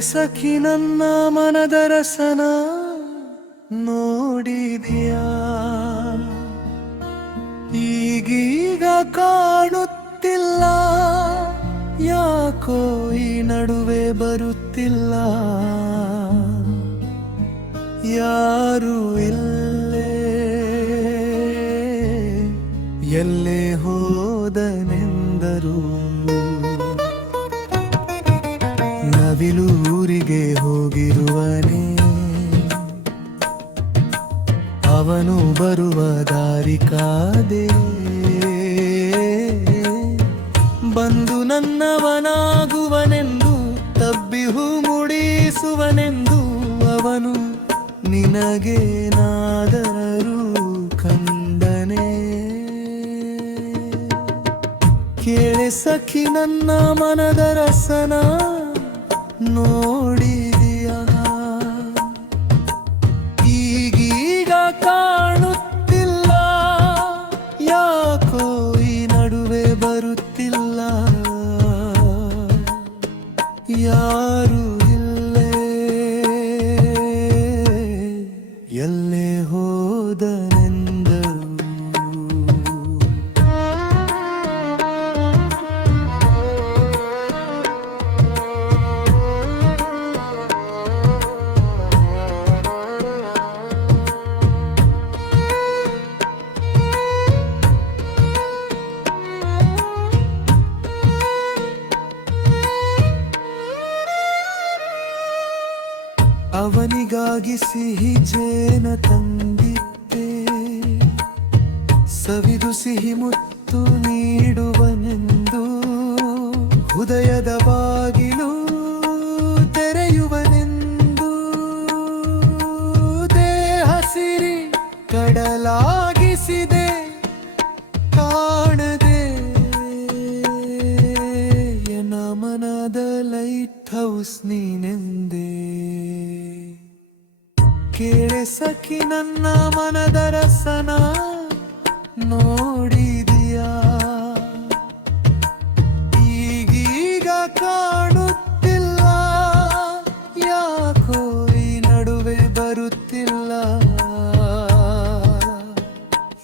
ಸಖಿ ನನ್ನ ಮನದ ರಸನ ನೋಡಿದ್ಯಾ? ಈಗೀಗ ಕಾಣುತ್ತಿಲ್ಲ, ಯಾಕೋ ಈ ನಡುವೆ ಬರುತ್ತಿಲ್ಲ? ಯಾರು ಇಲ್ಲೇ? ಎಲ್ಲೇ ಹೋದನೆಂದರು? ನವಿಲು ಊರಿಗೆ ಹೋಗಿರುವನೇ. ಅವನು ಬರುವ ದಾರಿ ಕಾದೆ. ಬಂದು ನನ್ನವನಾಗುವನೆಂದು, ತಬ್ಬಿಹು ಮುಡಿಸುವನೆಂದು ಅವನು ನಿನಗೇನಾದರೂ ಕಂದನೆ ಕೇಳೆ ಸಖಿ ನನ್ನ ಮನದ ರಸನ ನೋಡಿದೆಯಾ ಅವನಿಗಾಗಿ ಸಿಹಿ ಜೇನ ತಂದಿದ್ದೆ ಸವಿದು ಸಿಹಿ ಮುತ್ತು ನೀಡುವನೆಂದು ಹೃದಯದ ಬಾಗಿಲು ತೆರೆಯುವನೆಂದು ದೇಹ ಸಿರಿ ಕಡಲಾಗಿಸಿದೆ ಕಾಣದೆ. ಎನ್ನ ಮನದ ಲೈಟ್ ಹೌಸ್ ನೀನೆಂದೇ ಸಖಿ ನನ್ನ ಮನದ ರಸನ ನೋಡಿದೆಯಾ? ಈಗೀಗ ಕಾಣುತ್ತಿಲ್ಲ ಯಾಕೋ ಈ ನಡುವೆ ಬರುತ್ತಿಲ್ಲ?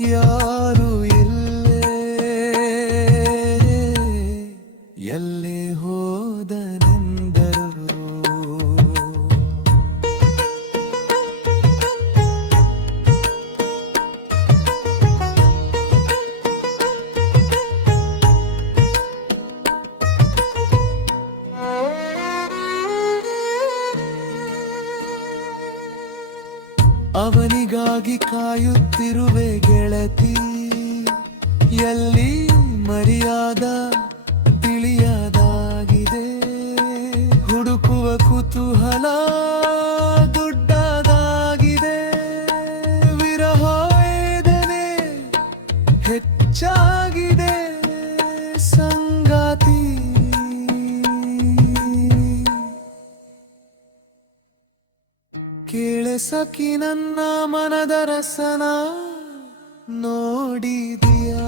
ಯಾರು ಅವನಿಗಾಗಿ ಕಾಯುತ್ತಿರುವೆ ಗೆಳತಿ. ಎಲ್ಲಿ ಮರ್ಯಾದ ತಿಳಿಯದಾಗಿದೆ. ಹುಡುಕುವ ಕುತೂಹಲ ದುಡ್ಡದಾಗಿದೆ. ವಿರಹ ಹೆಚ್ಚಾಗಿದೆ. ಕೇಳೆ ಸಖಿ ನನ್ನ ಮನದ ರಸನ ನೋಡಿದೆಯಾ.